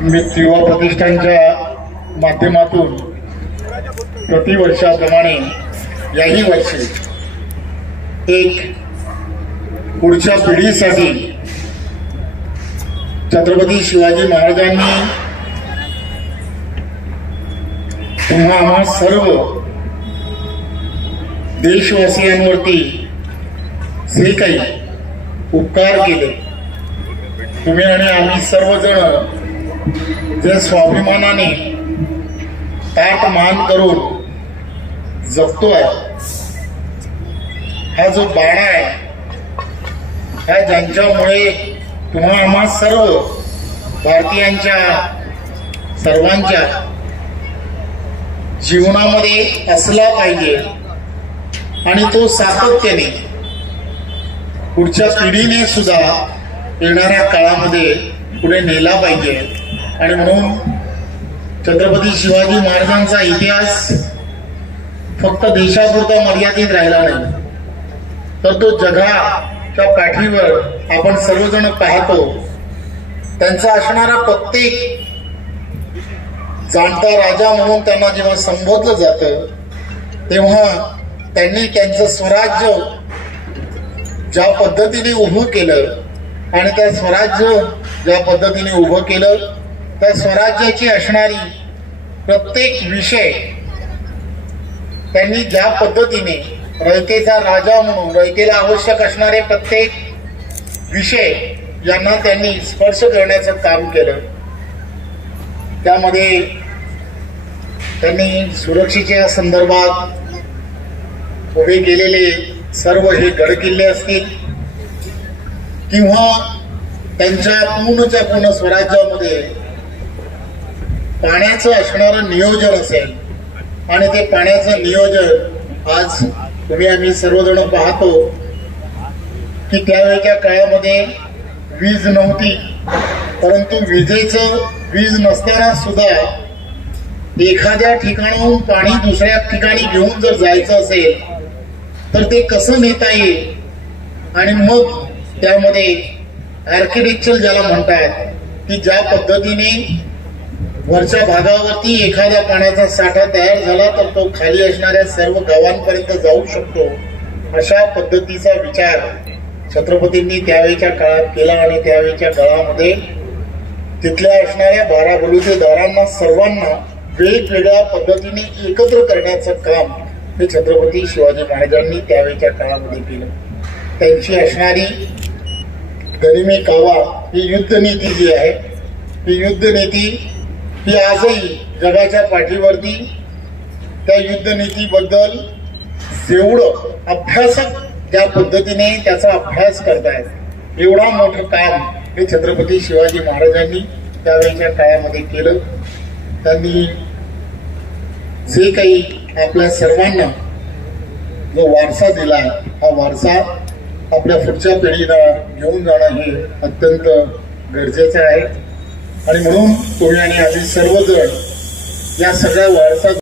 मी युवा प्रतिष्ठानच्या माध्यमातून प्रतिवर्षाप्रमाणे याही वर्षी एक पुढच्या पिढीसाठी छत्रपती शिवाजी महाराजांनी तुम्हा आम्हा सर्व देशवासियांवरती जे काही उपकार केले, तुम्ही आणि आम्ही सर्वजण जे स्वाभिमानाने ताट मान करून जगतोय, हा जो बाणा आहे, हा ज्यांच्यामुळे तुम्हा आम्हा सर्व भारतीयांच्या सर्वांच्या जीवनामध्ये असला पाहिजे आणि तो सातत्याने पुढच्या पिढीने सुद्धा येणाऱ्या काळामध्ये पुढे नेला पाहिजे। आणि म्हणून छत्रपती शिवाजी महाराजांचा इतिहास फक्त देशापुरता मर्यादित राहिला नाही, तर तो जगाच्या पाठीवर आपण सर्वजण पाहतो। त्यांचा असणारा प्रत्येक जाणता राजा म्हणून त्यांना जेव्हा संबोधलं जातं, तेव्हा त्यांनी त्यांचं स्वराज्य ज्या पद्धतीने उभं केलं आणि त्या स्वराज्य ज्या पद्धतीने उभं केलं, त्या स्वराज्याची असणारी प्रत्येक विषय त्यांनी ज्या पद्धतीने रयतेचा राजा म्हणून रयतेला आवश्यक असणारे प्रत्येक विषय यांना त्यांनी स्पर्श करण्याचं काम केलं। त्यामध्ये त्यांनी सुरक्षेच्या संदर्भात उभे केलेले सर्व हे गडकिल्ले असतील किंवा त्यांच्या पूर्णच्या पूर्ण स्वराज्यामध्ये पाण्याचं असणारं नियोजन असेल, आणि ते पाण्याचं नियोजन आज तुम्ही आम्ही सर्वजण पाहतो की त्यावेळेच्या काळामध्ये वीज नव्हती, परंतु वीज नसताना सुद्धा एखाद्या ठिकाणाहून पाणी दुसऱ्या ठिकाणी घेऊन जर जायचं असेल तर ते कसं नेता येईल, आणि मग त्यामध्ये आर्किटेक्चर ज्याला म्हणतात की ज्या पद्धतीने वरच्या भागावरती एखाद्या पाण्याचा साठा तयार झाला तर तो खाली असणाऱ्या सर्व गावांपर्यंत जाऊ शकतो, अशा पद्धतीचा विचार छत्रपतींनी त्यावेळेच्या काळात केला। आणि त्यावेळेच्या काळामध्ये तिथल्या असणाऱ्या 12 बलुतेदारांना सर्वांना वेगवेगळ्या पद्धतीने एकत्र करण्याचं काम हे छत्रपती शिवाजी महाराजांनी त्यावेळेच्या काळामध्ये केलं। त्यांची असणारी गरिमे कावा ही युद्धनीती जी आहे, ही युद्धनीती ही आजही जगाच्या पाठीवरती त्या युद्धनीतीबद्दल जेवढं अभ्यासक ज्या पद्धतीने त्याचा अभ्यास करतायत, एवढा मोठं काम हे छत्रपती शिवाजी महाराजांनी त्यावेळेच्या काळामध्ये केलं। त्यांनी जे काही आपल्या सर्वांना जो वारसा दिला, हा वारसा आपल्या पुढच्या पिढीला घेऊन जाणं हे अत्यंत गरजेचं आहे। आणि म्हणून तुम्ही आणि आम्ही सर्वजण या सगळ्या वारसा